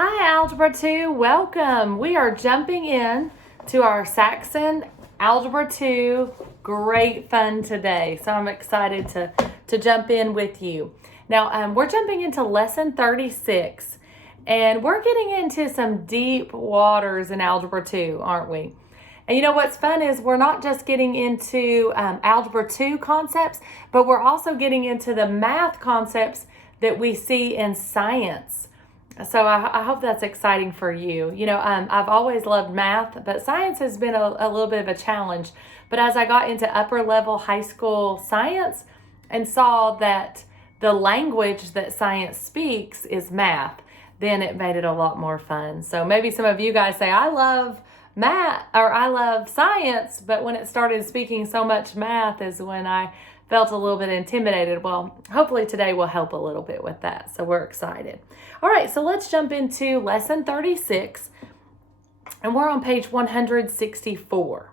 Hi, Algebra 2. Welcome. We are jumping in to our Saxon Algebra 2. Great fun today. So I'm excited to jump in with you. Now, we're jumping into lesson 36, and we're getting into some deep waters in Algebra 2, aren't we? And you know what's fun is we're not just getting into Algebra 2 concepts, but we're also getting into the math concepts that we see in science. So I hope that's exciting for you. You know, I've always loved math, but science has been a little bit of a challenge. But as I got into upper level high school science and saw that the language that science speaks is math, then it made it a lot more fun. So maybe some of you guys say, I love math or I love science, but when it started speaking so much math is when I felt a little bit intimidated. Well, hopefully today will help a little bit with that. So we're excited. All right, so let's jump into lesson 36, and we're on page 164.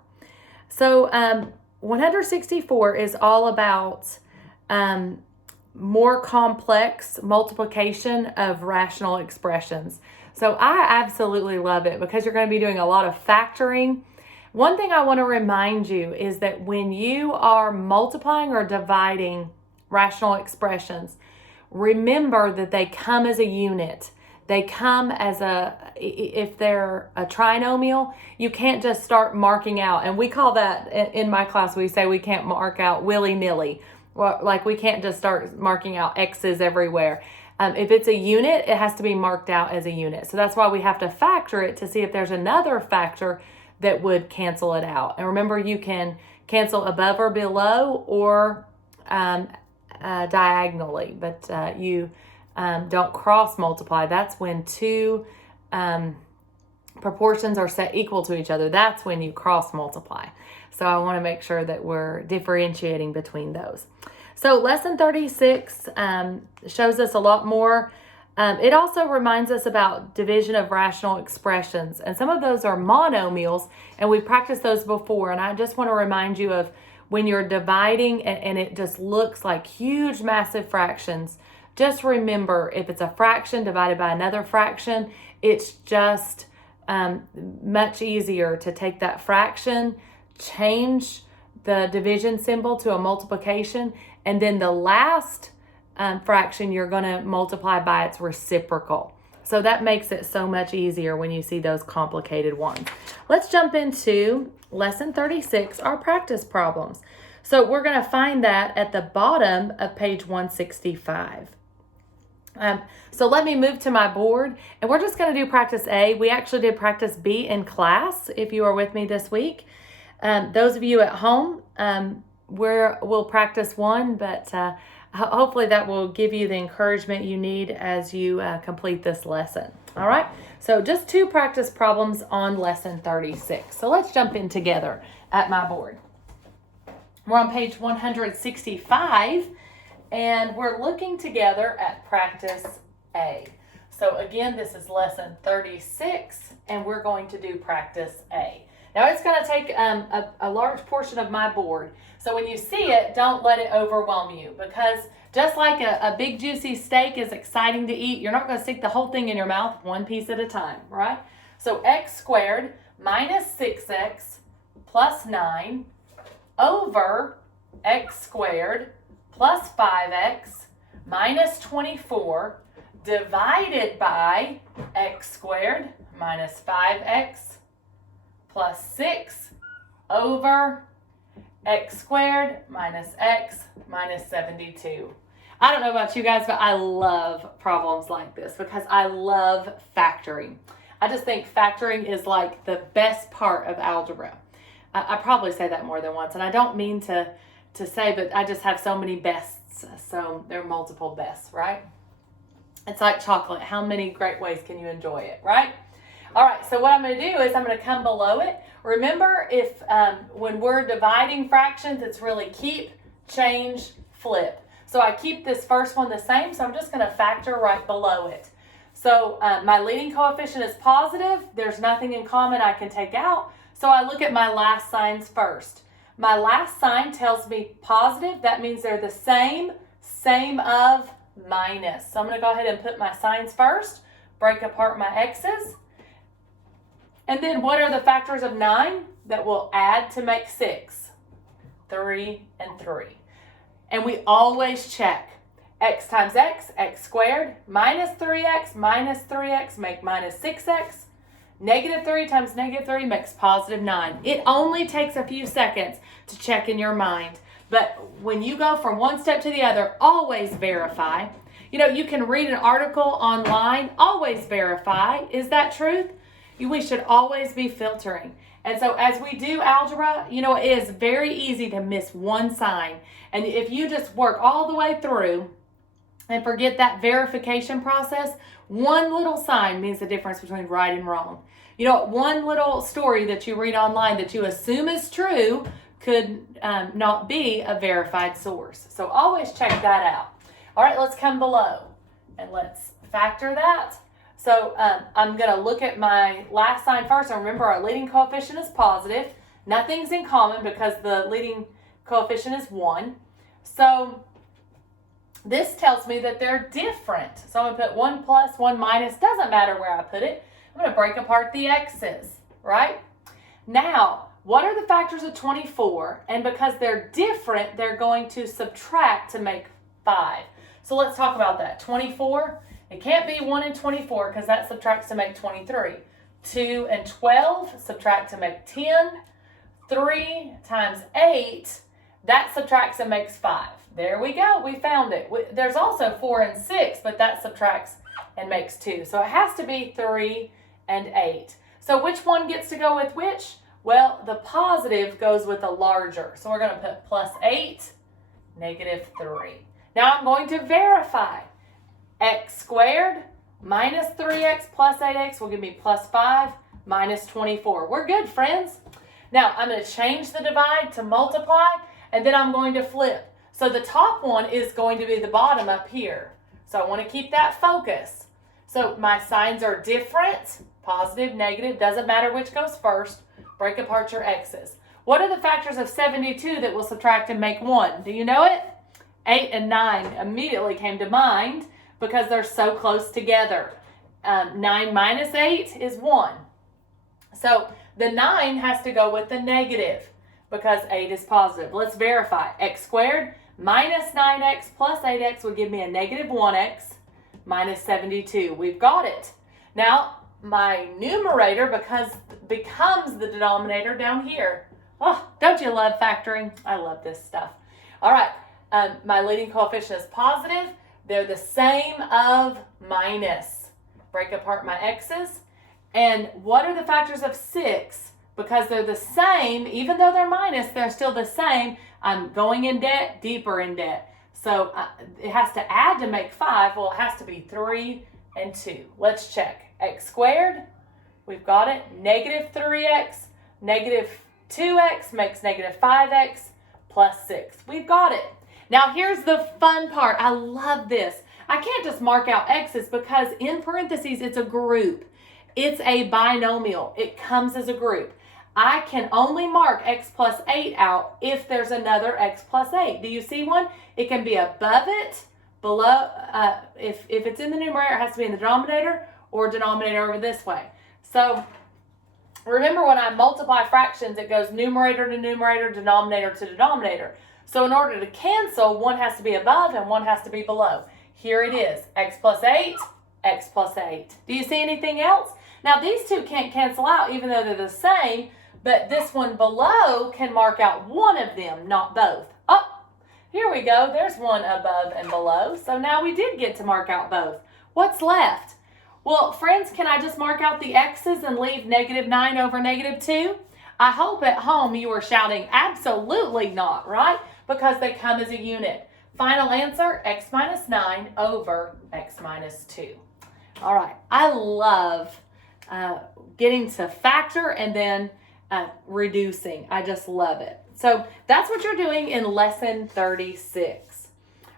So 164 is all about more complex multiplication of rational expressions. So I absolutely love it because you're going to be doing a lot of factoring. One thing I want to remind you is that when you are multiplying or dividing rational expressions, remember that they come as a unit. They come as if they're a trinomial, you can't just start marking out. And we call that, in my class, we say we can't mark out willy-nilly. Like we can't just start marking out X's everywhere. If it's a unit, it has to be marked out as a unit. So that's why we have to factor it to see if there's another factor that would cancel it out. And remember, you can cancel above or below or diagonally, but you don't cross multiply. That's when two proportions are set equal to each other. That's when you cross multiply. So I want to make sure that we're differentiating between those. So lesson 36 shows us a lot more. It also reminds us about division of rational expressions, and some of those are monomials, and we've practiced those before. And I just want to remind you of when you're dividing and it just looks like huge, massive fractions. Just remember, if it's a fraction divided by another fraction, it's just much easier to take that fraction, change the division symbol to a multiplication, and then the last fraction you're going to multiply by its reciprocal. So that makes it so much easier when you see those complicated ones. Let's jump into lesson 36, our practice problems. So we're going to find that at the bottom of page 165. So let me move to my board, and we're just going to do practice A. We actually did practice B in class if you are with me this week. Those of you at home, we'll practice one, but hopefully that will give you the encouragement you need as you complete this lesson. All right, so just two practice problems on lesson 36. So let's jump in together at my board. We're on page 165, and we're looking together at practice A. So again, this is lesson 36, and we're going to do practice A. Now it's going to take a large portion of my board. So when you see it, don't let it overwhelm you, because just like a big juicy steak is exciting to eat, you're not going to stick the whole thing in your mouth one piece at a time, right? So x squared minus 6x plus 9 over x squared plus 5x minus 24 divided by x squared minus 5x plus 6 over x squared minus x minus 72. I don't know about you guys, but I love problems like this because I love factoring. I just think factoring is like the best part of algebra. I probably say that more than once, and I don't mean to say, but I just have so many bests, so there are multiple bests, right? It's like chocolate. How many great ways can you enjoy it, right? All right, so what I'm going to do is I'm going to come below it. Remember, if when we're dividing fractions, it's really keep, change, flip. So I keep this first one the same, so I'm just going to factor right below it. So my leading coefficient is positive. There's nothing in common I can take out, so I look at my last signs first. My last sign tells me positive. That means they're the same of minus. So I'm going to go ahead and put my signs first. break apart my x's. And then what are the factors of 9 that will add to make 6? 3 and 3. And we always check. X times x, x squared, minus 3x make minus 6x. Negative 3 times negative 3 makes positive 9. It only takes a few seconds to check in your mind. But when you go from one step to the other, always verify. You know, you can read an article online, always verify. Is that truth? We should always be filtering. And so as we do algebra, you know, it is very easy to miss one sign. And if you just work all the way through and forget that verification process, one little sign means the difference between right and wrong. You know, one little story that you read online that you assume is true could not be a verified source. So always check that out. All right, let's come below and let's factor that. So I'm going to look at my last sign first. And remember, our leading coefficient is positive. Nothing's in common because the leading coefficient is 1. So this tells me that they're different. So I'm going to put 1 plus, 1 minus. Doesn't matter where I put it. I'm going to break apart the x's, right? Now, what are the factors of 24? And because they're different, they're going to subtract to make 5. So let's talk about that. 24, it can't be 1 and 24 because that subtracts to make 23. 2 and 12 subtract to make 10. 3 times 8, that subtracts and makes 5. There we go, we found it. There's also 4 and 6, but that subtracts and makes 2. So it has to be 3 and 8. So which one gets to go with which? Well, the positive goes with the larger. So we're going to put plus 8, negative 3. Now I'm going to verify. X squared minus 3x plus 8x will give me plus 5 minus 24. We're good, friends. Now I'm going to change the divide to multiply, and then I'm going to flip. So the top one is going to be the bottom up here. So I want to keep that focus. So my signs are different, positive, negative, doesn't matter which goes first. Break apart your x's. What are the factors of 72 that will subtract and make 1? Do you know it? 8 and 9 immediately came to mind because they're so close together. 9 minus 8 is 1. So the 9 has to go with the negative because 8 is positive. Let's verify. X squared minus 9x plus 8x would give me a negative 1x minus 72. We've got it. Now, my numerator becomes the denominator down here. Oh, don't you love factoring? I love this stuff. All right, my leading coefficient is positive. They're the same of minus. Break apart my x's. And what are the factors of 6? Because they're the same, even though they're minus, they're still the same. I'm going in debt, deeper in debt. So it has to add to make 5. Well, it has to be 3 and 2. Let's check. X squared, we've got it. Negative 3x, negative 2x makes negative 5x plus 6. We've got it. Now here's the fun part. I love this. I can't just mark out x's because in parentheses it's a group. It's a binomial. It comes as a group. I can only mark x plus 8 out if there's another x plus 8. Do you see one? It can be above it, below. If it's in the numerator, it has to be in the denominator, or denominator over this way. So remember, when I multiply fractions, it goes numerator to numerator, denominator to denominator. So in order to cancel, one has to be above and one has to be below. Here it is, x plus 8, x plus 8. Do you see anything else? Now these two can't cancel out even though they're the same, but this one below can mark out one of them, not both. Oh, here we go, there's one above and below. So now we did get to mark out both. What's left? Well, friends, can I just mark out the x's and leave negative 9 over negative 2? I hope at home you are shouting, absolutely not, right? Because they come as a unit. Final answer, x minus 9 over x minus 2. All right, I love getting to factor and then reducing. I just love it. So that's what you're doing in lesson 36.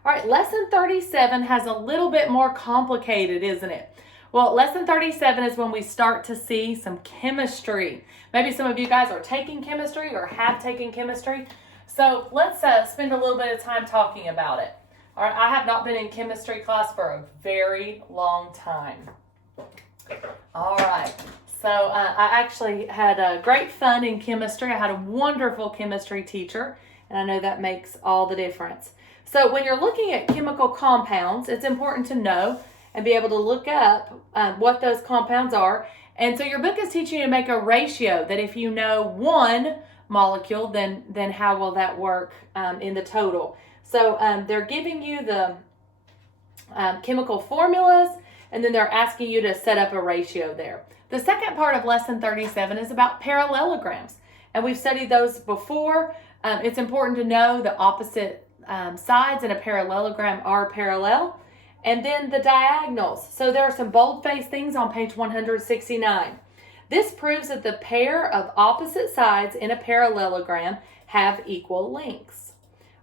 All right, lesson 37 has a little bit more complicated, isn't it? Well, lesson 37 is when we start to see some chemistry. Maybe some of you guys are taking chemistry or have taken chemistry. So let's spend a little bit of time talking about it. All right, I have not been in chemistry class for a very long time. All right. So I actually had great fun in chemistry. I had a wonderful chemistry teacher, and I know that makes all the difference. So when you're looking at chemical compounds, it's important to know and be able to look up what those compounds are. And so your book is teaching you to make a ratio that if you know one molecule, then how will that work in the total? So they're giving you the chemical formulas, and then they're asking you to set up a ratio there. The second part of lesson 37 is about parallelograms, and we've studied those before. It's important to know the opposite sides in a parallelogram are parallel, and then the diagonals. So there are some bold-faced things on page 169. This proves that the pair of opposite sides in a parallelogram have equal lengths.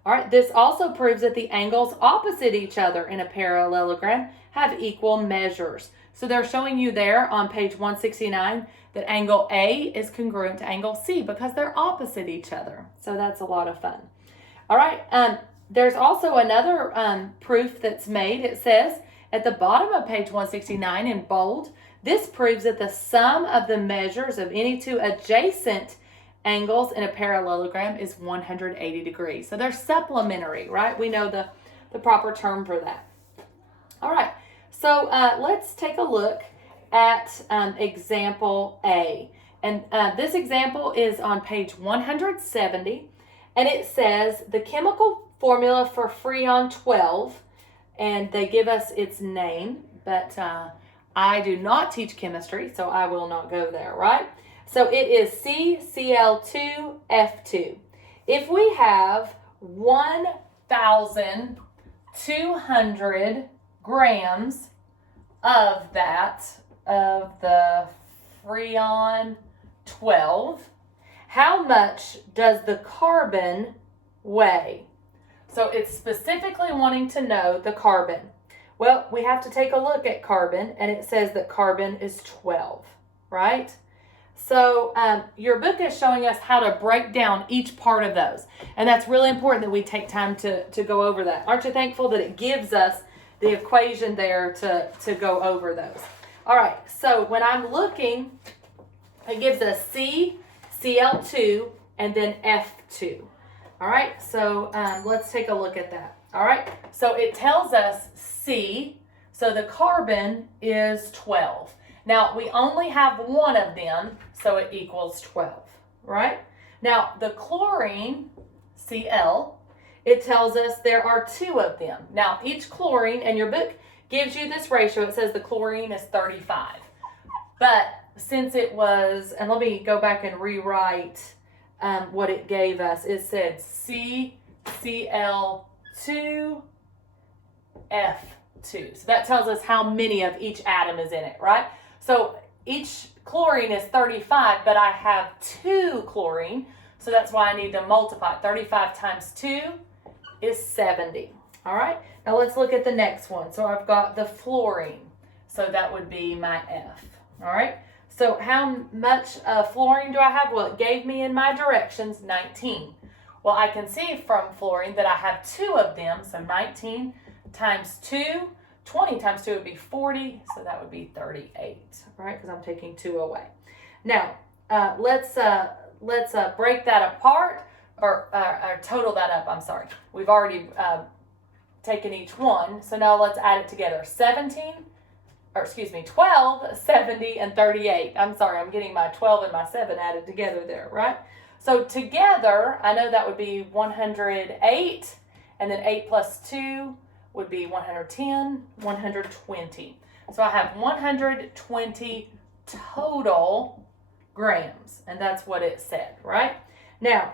All right, this also proves that the angles opposite each other in a parallelogram have equal measures. So they're showing you there on page 169 that angle A is congruent to angle C because they're opposite each other. So that's a lot of fun. All right, there's also another proof that's made. It says at the bottom of page 169 in bold, this proves that the sum of the measures of any two adjacent angles in a parallelogram is 180 degrees. So they're supplementary, right? We know the proper term for that. All right, so let's take a look at example A. And this example is on page 170, and it says the chemical formula for Freon 12, and they give us its name, but I do not teach chemistry, so I will not go there, right? So it is CCl2F2. If we have 1,200 grams of the Freon 12, how much does the carbon weigh? So it's specifically wanting to know the carbon. Well, we have to take a look at carbon, and it says that carbon is 12, right? So your book is showing us how to break down each part of those. And that's really important that we take time to go over that. Aren't you thankful that it gives us the equation there to go over those? All right, so when I'm looking, it gives us C, Cl2, and then F2. All right, so let's take a look at that. All right, so it tells us C, so the carbon is 12. Now, we only have one of them, so it equals 12, right? Now, the chlorine, Cl, it tells us there are two of them. Now, each chlorine, and your book gives you this ratio, it says the chlorine is 35. But since it was, and let me go back and rewrite what it gave us. It said CCl2F2. So that tells us how many of each atom is in it, right? So each chlorine is 35, but I have two chlorine, so that's why I need to multiply. 35 times 2 is 70. All right, now let's look at the next one. So I've got the fluorine, so that would be my F. All right, so how much fluorine do I have? Well, it gave me in my directions 19. Well, I can see from fluorine that I have two of them, so 19 times 2, 20 times 2 would be 40, so that would be 38, right? Because I'm taking 2 away. Now, let's break that apart, or total that up, I'm sorry. We've already taken each one, so now let's add it together. 12, 70, and 38. I'm sorry, I'm getting my 12 and my 7 added together there, right? So together, I know that would be 108, and then 8 plus 2 would be 110, 120. So I have 120 total grams, and that's what it said, right? Now,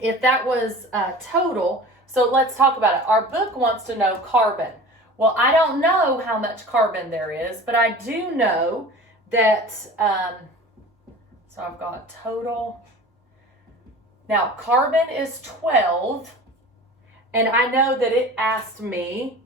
if that was total, so let's talk about it. Our book wants to know carbon. Well, I don't know how much carbon there is, but I do know that, so I've got total. Now, carbon is 12. And I know that it asked me,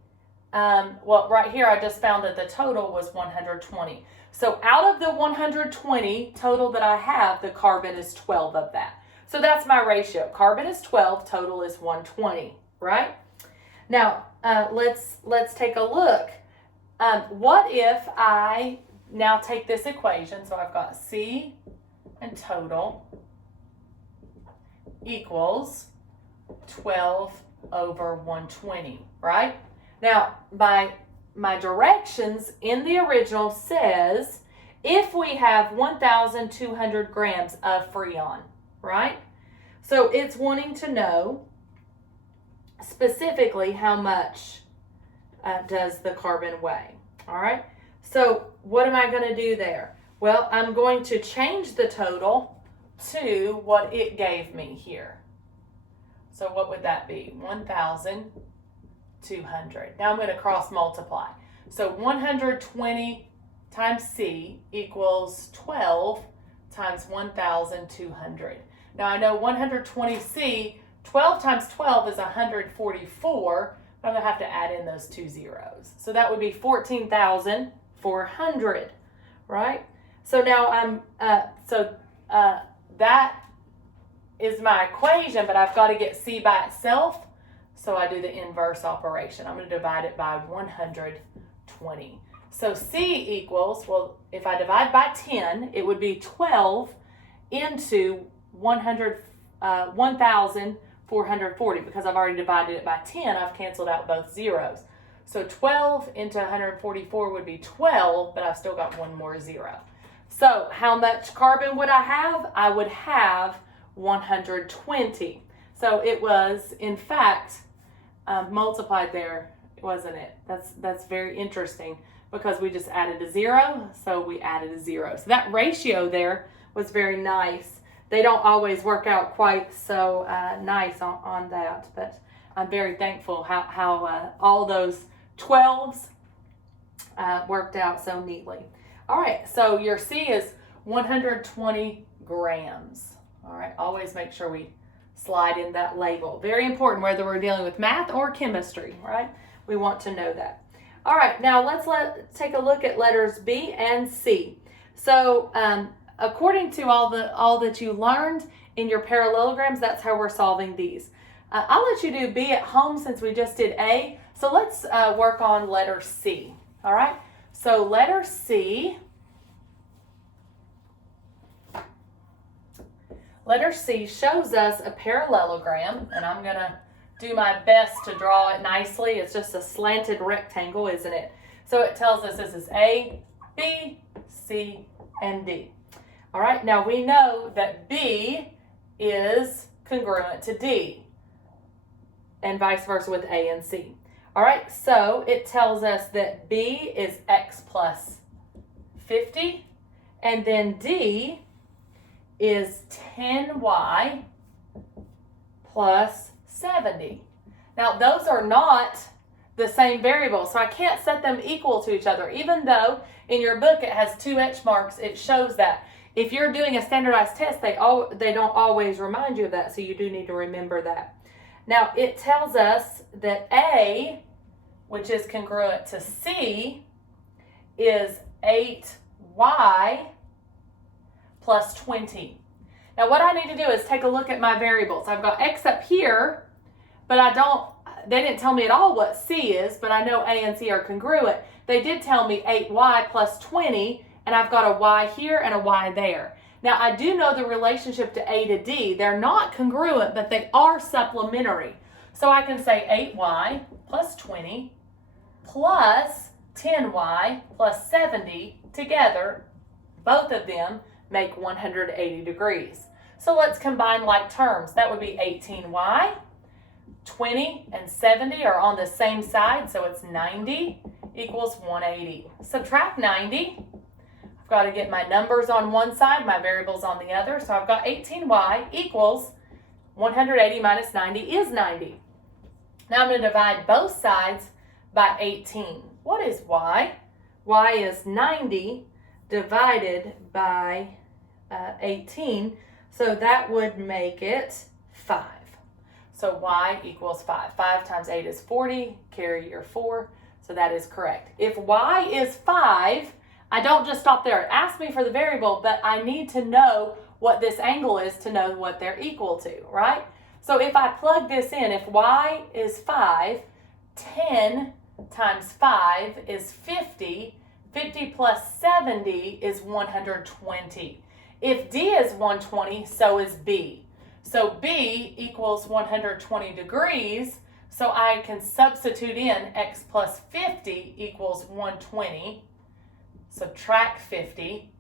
well, right here, I just found that the total was 120. So out of the 120 total that I have, the carbon is 12 of that. So that's my ratio. Carbon is 12, total is 120, right? Now, let's take a look. What if I now take this equation. So I've got C and total equals 12 over 120, right? Now, my directions in the original says if we have 1,200 grams of Freon, right? So it's wanting to know specifically how much does the carbon weigh, all right? So what am I going to do there? Well, I'm going to change the total to what it gave me here. So what would that be? 1,200. Now I'm going to cross multiply. So 120 times C equals 12 times 1,200. Now I know 120C, 12 times 12 is 144, but I'm going to have to add in those two zeros. So that would be 14,400, right? So now that is my equation, but I've got to get C by itself, so I do the inverse operation. I'm going to divide it by 120. So C equals, well, if I divide by 10, it would be 12 into 1,440. Because I've already divided it by 10, I've canceled out both zeros. So 12 into 144 would be 12, but I've still got one more zero. So how much carbon would I have? I would have 120. So it was, in fact, multiplied there, wasn't it? That's very interesting because we just added a zero, so we added a zero. So that ratio there was very nice. They don't always work out quite so nice on that, but I'm very thankful how all those 12s worked out so neatly. All right, so your C is 120 grams. All right, always make sure we slide in that label. Very important whether we're dealing with math or chemistry, right? We want to know that. All right, now let's take a look at letters B and C. So according to all that you learned in your parallelograms, that's how we're solving these. I'll let you do B at home since we just did A. So let's work on letter C, all right? So letter C, shows us a parallelogram, and I'm going to do my best to draw it nicely. It's just a slanted rectangle, isn't it? So it tells us this is A, B, C, and D. All right, now we know that B is congruent to D, and vice versa with A and C. All right, so it tells us that B is X plus 50, and then D is 10Y plus 70. Now, those are not the same variables, so I can't set them equal to each other. Even though in your book it has 2 H marks, it shows that. If you're doing a standardized test, they don't always remind you of that, so you do need to remember that. Now, it tells us that A, which is congruent to C, is 8Y plus 20. Now, what I need to do is take a look at my variables. I've got X up here, but they didn't tell me at all what C is, but I know A and C are congruent. They did tell me 8Y plus 20, and I've got a Y here and a Y there. Now, I do know the relationship to A to D. They're not congruent, but they are supplementary. So I can say 8Y plus 20 plus 10Y plus 70 together, both of them make 180 degrees. So let's combine like terms. That would be 18Y. 20 and 70 are on the same side, so it's 90 equals 180. Subtract 90. I've got to get my numbers on one side, my variables on the other. So I've got 18Y equals 180 minus 90 is 90. Now I'm going to divide both sides by 18. What is Y? Y is 90 divided by 18. So that would make it 5. So Y equals 5. 5 times 8 is 40. Carry your 4. So that is correct. If Y is 5, I don't just stop there. It asks me for the variable, but I need to know what this angle is to know what they're equal to, right? So if I plug this in, if Y is 5, 10 times 5 is 50. 50 plus 70 is 120. If D is 120, so is B. So B equals 120 degrees, so I can substitute in x plus 50 equals 120, subtract 50,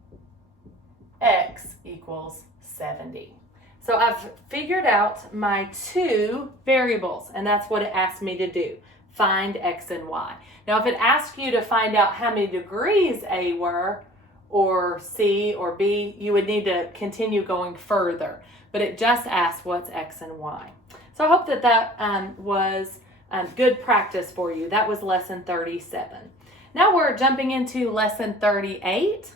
x equals 70. So I've figured out my two variables, and that's what it asked me to do. Find x and y. Now, if it asks you to find out how many degrees A were, or C or B, you would need to continue going further. But it just asks what's x and y. So I hope that was good practice for you. That was lesson 37. Now we're jumping into lesson 38.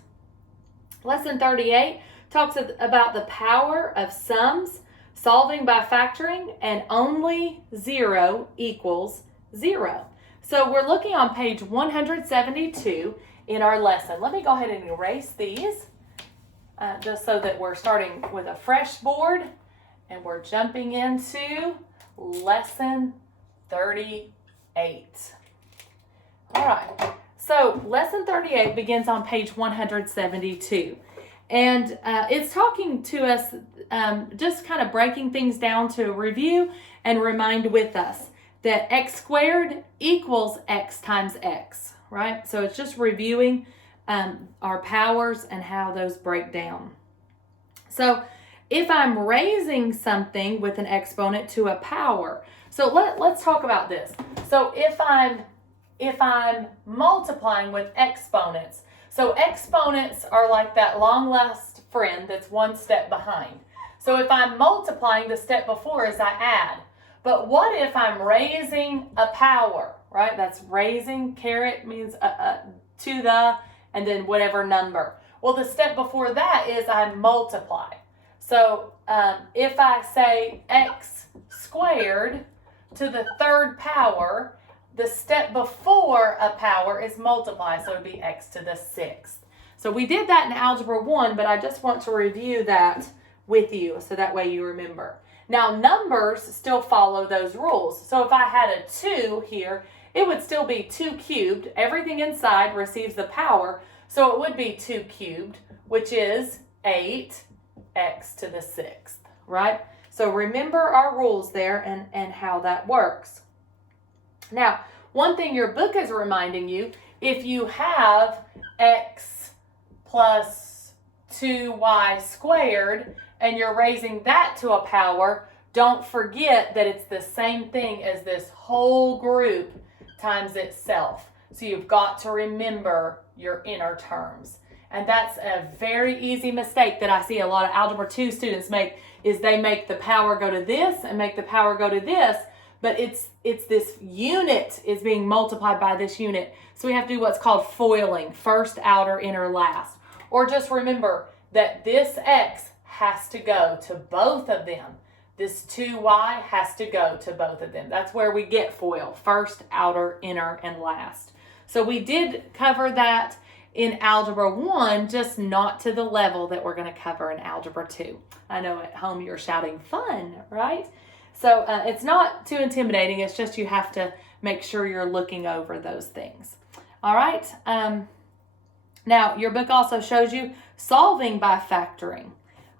Lesson 38 talks about the power of sums, solving by factoring, and only 0 equals 0. So we're looking on page 172 in our lesson. Let me go ahead and erase these just so that we're starting with a fresh board, and we're jumping into lesson 38. All right, so lesson 38 begins on page 172. And it's talking to us, just kind of breaking things down to review and remind with us that x squared equals x times x, right? So it's just reviewing our powers and how those break down. So if I'm raising something with an exponent to a power, so let's talk about this. So if I'm multiplying with exponents, so exponents are like that long lost friend that's one step behind. So if I'm multiplying, the step before is I add. But what if I'm raising a power, right? That's raising, caret means to the, and then whatever number. Well, the step before that is I multiply. So if I say x squared to the third power, the step before a power is multiply, so it would be x to the sixth. So we did that in Algebra 1, but I just want to review that with you so that way you remember. Now, numbers still follow those rules. So if I had a 2 here, it would still be 2 cubed. Everything inside receives the power, so it would be 2 cubed, which is 8x to the 6th, right? So remember our rules there and how that works. Now, one thing your book is reminding you, if you have x plus 2y squared and you're raising that to a power, don't forget that it's the same thing as this whole group times itself. So you've got to remember your inner terms. And that's a very easy mistake that I see a lot of Algebra 2 students make, is they make the power go to this and make the power go to this, but it's this unit is being multiplied by this unit. So we have to do what's called foiling, first, outer, inner, last. Or just remember that this x has to go to both of them. This 2y has to go to both of them. That's where we get FOIL, first, outer, inner, and last. So we did cover that in Algebra 1, just not to the level that we're going to cover in Algebra 2. I know at home you're shouting fun, right? So it's not too intimidating. It's just you have to make sure you're looking over those things. All right. Now, your book also shows you solving by factoring.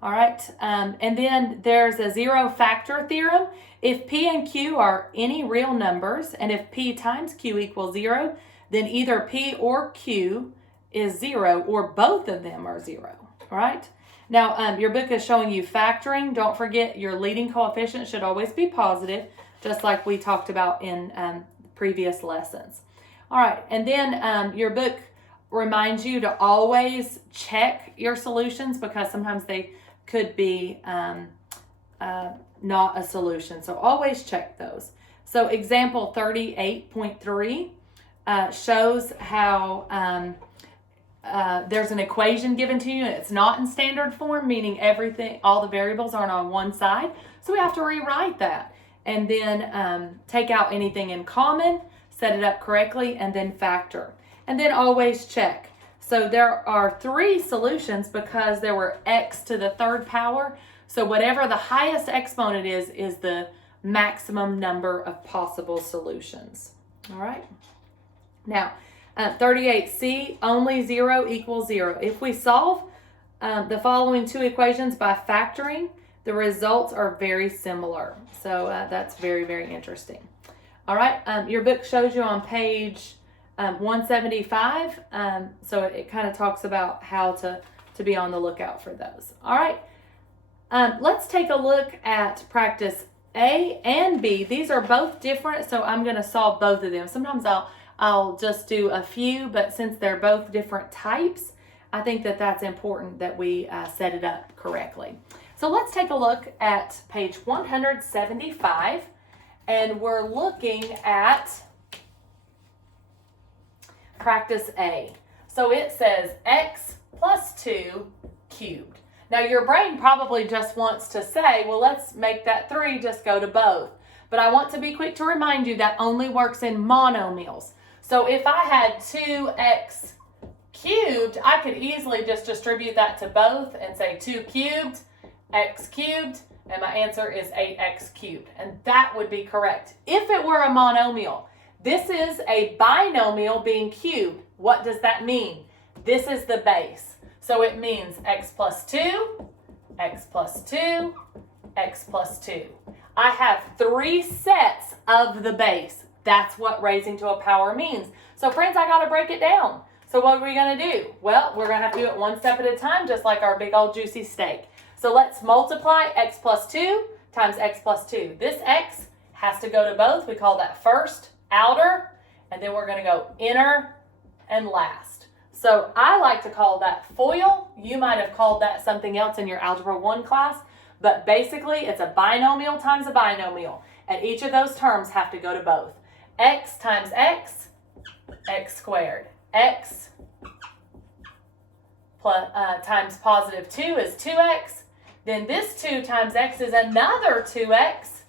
All right. And then there's a zero factor theorem. If P and Q are any real numbers, and if P times Q equals 0, then either P or Q is 0, or both of them are 0. All right. Now, your book is showing you factoring. Don't forget your leading coefficient should always be positive, just like we talked about in previous lessons. All right, and then your book reminds you to always check your solutions because sometimes they could be not a solution. So always check those. So example 38.3 shows how there's an equation given to you and it's not in standard form, meaning all the variables aren't on one side. So we have to rewrite that and then take out anything in common, set it up correctly, and then factor. And then always check. So there are 3 solutions because there were x to the third power. So whatever the highest exponent is the maximum number of possible solutions. All right. Now, 38C, only 0 equals 0. If we solve the following two equations by factoring, the results are very similar. So that's very, very interesting. All right, your book shows you on page 175. So it kind of talks about how to be on the lookout for those. All right, let's take a look at practice A and B. These are both different, so I'm going to solve both of them. Sometimes I'll just do a few, but since they're both different types, I think that that's important that we set it up correctly. So let's take a look at page 175, and we're looking at practice A. So it says x plus 2 cubed. Now your brain probably just wants to say, well, let's make that 3 just go to both. But I want to be quick to remind you that only works in monomials. So if I had 2x cubed, I could easily just distribute that to both and say 2 cubed, x cubed, and my answer is 8x cubed. And that would be correct if it were a monomial. This is a binomial being cubed. What does that mean? This is the base. So it means x plus 2, x plus 2, x plus 2. I have 3 sets of the base. That's what raising to a power means. So friends, I got to break it down. So what are we going to do? Well, we're going to have to do it one step at a time, just like our big old juicy steak. So let's multiply x plus 2 times x plus 2. This x has to go to both. We call that first, outer, and then we're going to go inner and last. So I like to call that FOIL. You might have called that something else in your Algebra 1 class, but basically it's a binomial times a binomial, and each of those terms have to go to both. X times x, x squared. X plus, times positive 2 is 2x. Then this 2 times x is another 2x,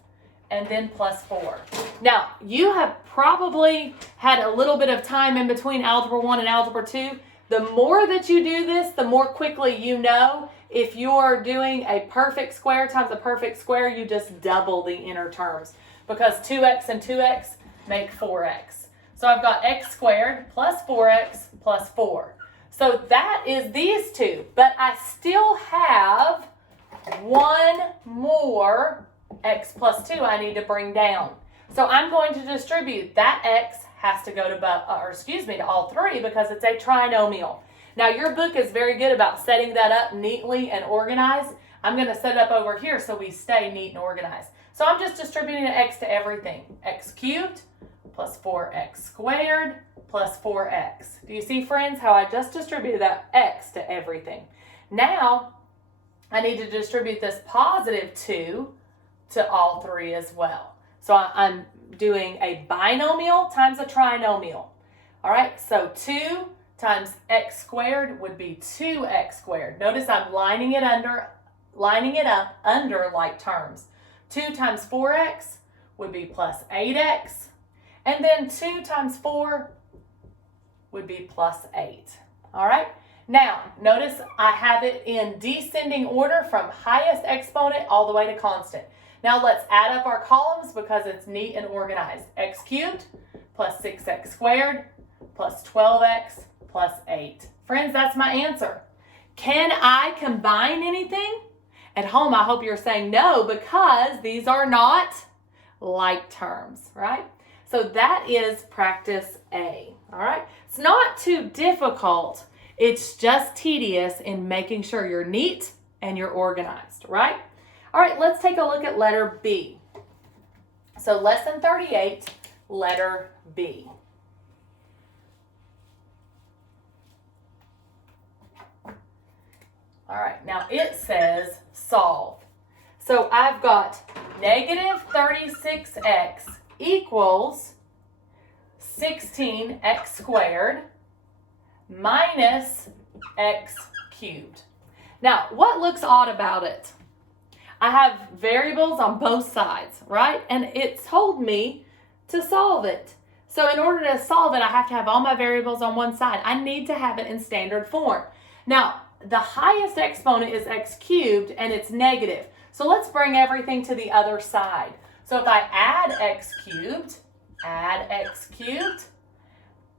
and then plus 4. Now, you have probably had a little bit of time in between Algebra 1 and Algebra 2. The more that you do this, the more quickly you know if you're doing a perfect square times a perfect square, you just double the inner terms, because 2x and 2x make 4x. So I've got x squared plus 4x plus 4. So that is these two, but I still have one more x plus 2 I need to bring down. So I'm going to distribute that x has to go to to all three, because it's a trinomial. Now your book is very good about setting that up neatly and organized. I'm going to set it up over here so we stay neat and organized. So I'm just distributing an x to everything. X cubed plus 4x squared plus 4x. Do you see, friends, how I just distributed that x to everything? Now I need to distribute this positive 2 to all three as well. So I'm doing a binomial times a trinomial. All right, so 2 times x squared would be 2x squared. Notice I'm lining it up under like terms. 2 times 4x would be plus 8x. And then 2 times 4 would be plus 8. All right, now notice I have it in descending order from highest exponent all the way to constant. Now let's add up our columns because it's neat and organized. X cubed plus 6x squared plus 12x plus 8. Friends, that's my answer. Can I combine anything? At home, I hope you're saying no, because these are not like terms, right? So that is practice A, all right? It's not too difficult. It's just tedious in making sure you're neat and you're organized, right? All right, let's take a look at letter B. So lesson 38, letter B. All right, now it says solve. So I've got negative 36x equals 16x squared minus x cubed. Now, what looks odd about it? I have variables on both sides, right? And it told me to solve it. So in order to solve it, I have to have all my variables on one side. I need to have it in standard form. Now, the highest exponent is x cubed, and it's negative. So let's bring everything to the other side. So if I add x cubed,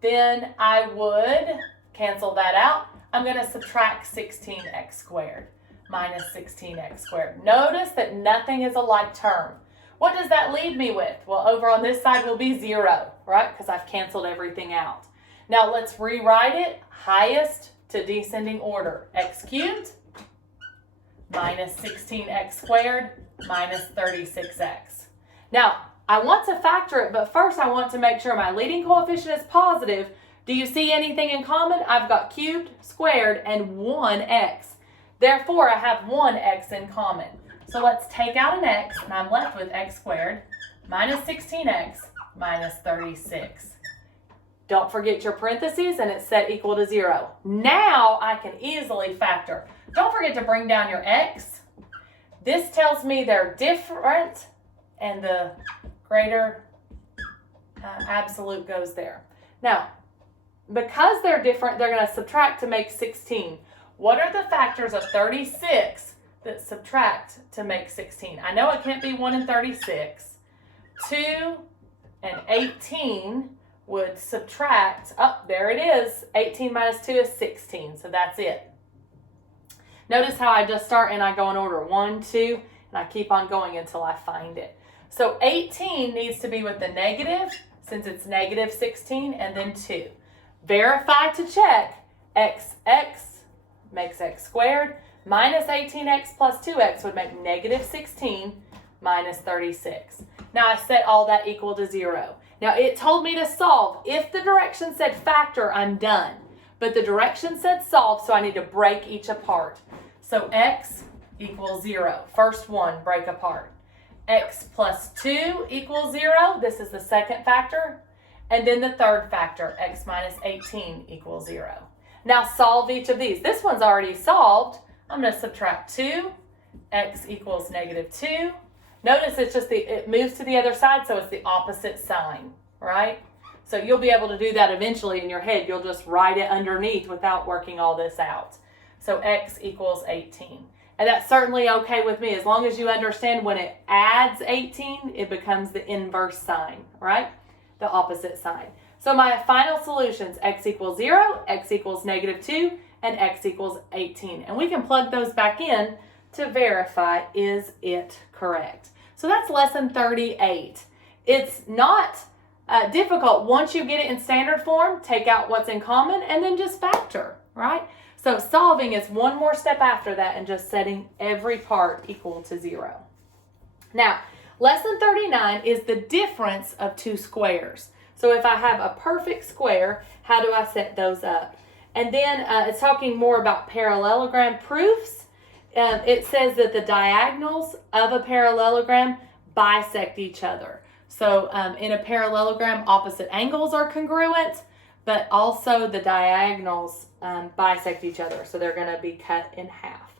then I would cancel that out. I'm going to subtract 16x squared minus 16x squared. Notice that nothing is a like term. What does that leave me with? Well, over on this side will be 0, right? Because I've canceled everything out. Now let's rewrite it, highest to descending order. X cubed minus 16x squared minus 36x. Now, I want to factor it, but first I want to make sure my leading coefficient is positive. Do you see anything in common? I've got cubed, squared, and 1x. Therefore, I have 1x in common. So let's take out an x, and I'm left with x squared minus 16x minus 36. Don't forget your parentheses, and it's set equal to 0. Now I can easily factor. Don't forget to bring down your x. This tells me they're different, and the greater absolute goes there. Now, because they're different, they're going to subtract to make 16. What are the factors of 36 that subtract to make 16? I know it can't be 1 and 36. 2 and 18 would subtract, oh, there it is. 18 minus 2 is 16, so that's it. Notice how I just start and I go in order 1, 2, and I keep on going until I find it. So 18 needs to be with the negative, since it's negative 16, and then 2. Verify to check. X makes x squared, minus 18x plus 2x would make negative 16 minus 36. Now I set all that equal to 0. Now it told me to solve. If the direction said factor, I'm done. But the direction said solve, so I need to break each apart. So x equals 0. First one, break apart. X plus 2 equals 0. This is the second factor. And then the third factor, x minus 18 equals 0. Now solve each of these. This one's already solved. I'm going to subtract 2. X equals negative 2. Notice it's just it moves to the other side, so it's the opposite sign, right? So you'll be able to do that eventually in your head. You'll just write it underneath without working all this out. So x equals 18. And that's certainly okay with me, as long as you understand when it adds 18, it becomes the inverse sign, right? The opposite sign. So my final solutions, x equals 0, x equals negative 2, and x equals 18. And we can plug those back in to verify, is it correct? So that's lesson 38. It's not difficult. Once you get it in standard form, take out what's in common and then just factor, right? So solving is one more step after that and just setting every part equal to 0. Now, lesson 39 is the difference of two squares. So if I have a perfect square, how do I set those up? And then it's talking more about parallelogram proofs. It says that the diagonals of a parallelogram bisect each other. So in a parallelogram, opposite angles are congruent, but also the diagonals bisect each other. So they're going to be cut in half.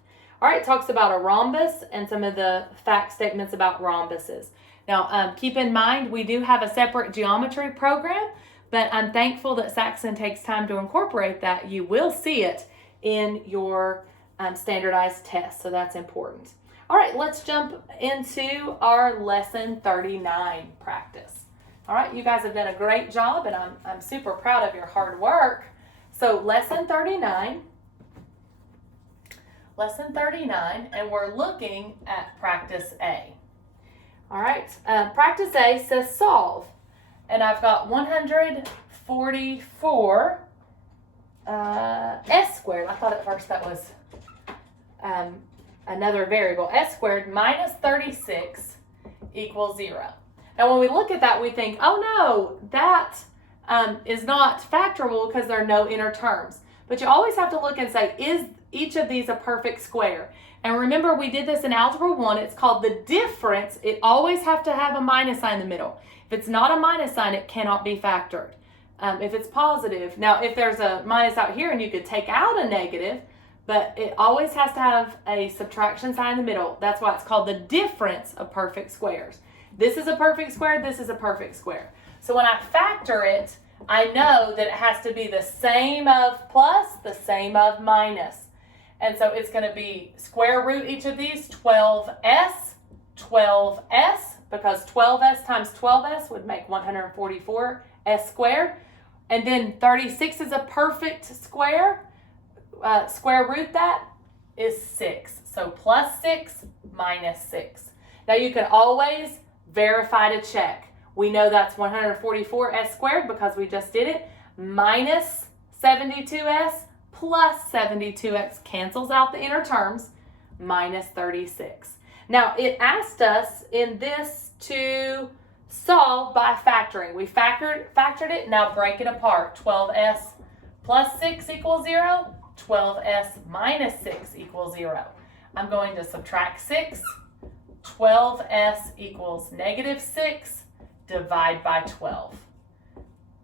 All right, it talks about a rhombus and some of the fact statements about rhombuses. Now, keep in mind, we do have a separate geometry program, but I'm thankful that Saxon takes time to incorporate that. You will see it in your standardized test, so that's important. All right, let's jump into our lesson 39 practice. All right, you guys have done a great job, and I'm super proud of your hard work. So lesson 39, and we're looking at practice A. All right, practice A says solve, and I've got 144 s squared. I thought at first that was another variable. S squared minus 36 equals 0. Now when we look at that, we think, oh no, that is not factorable because there are no inner terms. But you always have to look and say, is each of these a perfect square? And remember, we did this in Algebra 1. It's called the difference. It always have to have a minus sign in the middle. If it's not a minus sign, it cannot be factored. If it's positive, now if there's a minus out here and you could take out a negative, but it always has to have a subtraction sign in the middle. That's why it's called the difference of perfect squares. This is a perfect square, this is a perfect square. So when I factor it, I know that it has to be the same of plus, the same of minus. And so it's going to be square root each of these, 12s, 12s, because 12s times 12s would make 144s squared. And then 36 is a perfect square. Square root that is 6. So plus 6 minus 6. Now you can always verify to check. We know that's 144s squared because we just did it. Minus 72s plus 72x cancels out the inner terms. Minus 36. Now it asked us in this to solve by factoring. We factored it. Now break it apart. 12s plus 6 equals 0. 12s minus 6 equals 0. I'm going to subtract 6. 12s equals negative 6. Divide by 12.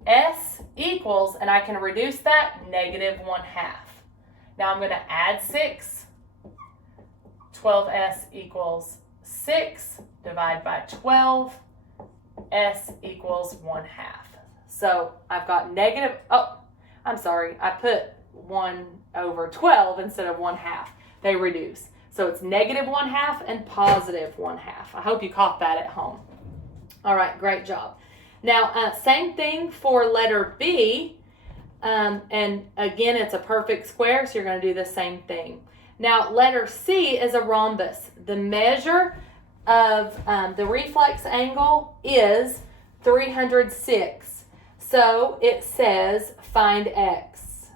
S equals, and I can reduce that, negative 1/2. Now I'm going to add 6. 12s equals 6. Divide by 12. S equals 1/2. So I've got negative, I'm sorry, I put 1 over 12 instead of 1/2. They reduce. So it's negative 1/2 and positive 1/2. I hope you caught that at home. All right, great job. Now, same thing for letter B. And again, it's a perfect square, so you're going to do the same thing. Now, letter C is a rhombus. The measure of the reflex angle is 306. So it says find x.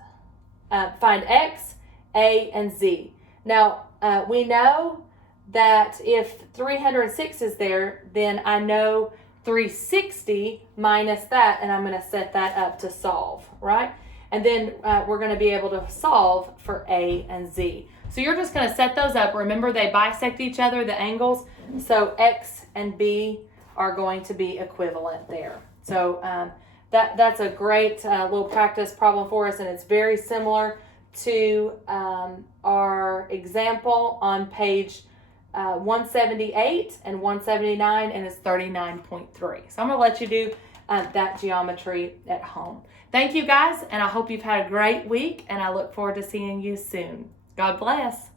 Find x, a, and z. Now, we know that if 306 is there, then I know 360 minus that, and I'm going to set that up to solve, right? And then we're going to be able to solve for a and z. So you're just going to set those up. Remember, they bisect each other, the angles. So x and b are going to be equivalent there. So that's a great little practice problem for us, and it's very similar to our example on page 178 and 179, and it's 39.3. So I'm going to let you do that geometry at home. Thank you guys, and I hope you've had a great week, and I look forward to seeing you soon. God bless.